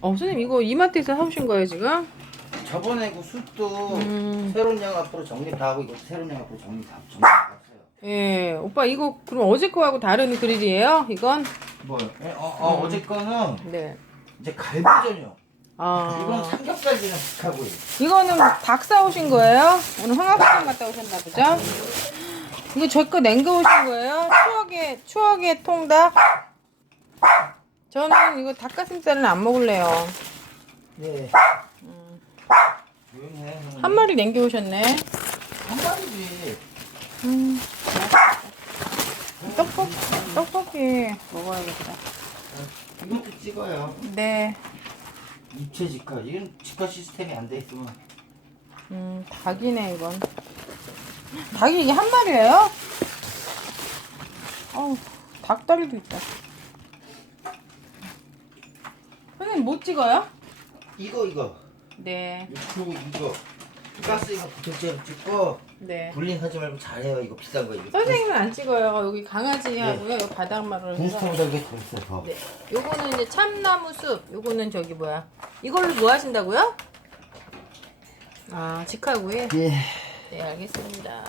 어, 선생님 이거 이마트에서 사오신 거예요 지금? 저번에 그 숯도 음. 새로운 양 앞으로 정리 다 하고 이것도 새로운 양 앞으로 정리 다 정리 다 했어요. 예, 오빠 이거 그럼 어제 거하고 다른 그릴이에요? 이건? 뭐요? 예, 어, 어, 어제 거는 네. 이제 갈비전이요. 아, 이건 삼겹살이랑 하고요. 이거는 닭 사오신 거예요? 오늘 황합성 갔다 오셨나 보죠? 이거 저거 냉겨 오신 거예요? 추억의 추억의 통닭? 저는 이거 닭가슴살은 안 먹을래요. 예. 조용히 해. 형님. 한 마리 냉겨 오셨네. 한 마리지. 음. 떡볶이 떡볶이 먹어야겠다. 이것도 찍어요. 네. 입체 직화. 이건 직화 시스템이 안 돼 있으면 음, 닭이네 이건. 닭이 이게 한 마리예요? 어우, 닭다리도 있다. 선생님 뭐 찍어요? 이거 이거 네, 유튜브 이거 가스 이거 부탁제로 찍고 네. 불린하지 말고 잘해요. 이거 비싼 거 이거. 선생님은 안 찍어요. 여기 강아지하고요. 여기 바닥마루. 군스타보다 이게 더 더. 네. 요거는 이제 참나무 숲. 요거는 저기 뭐야? 이걸로 뭐 하신다고요? 아, 직화구이? 예. 네, 알겠습니다.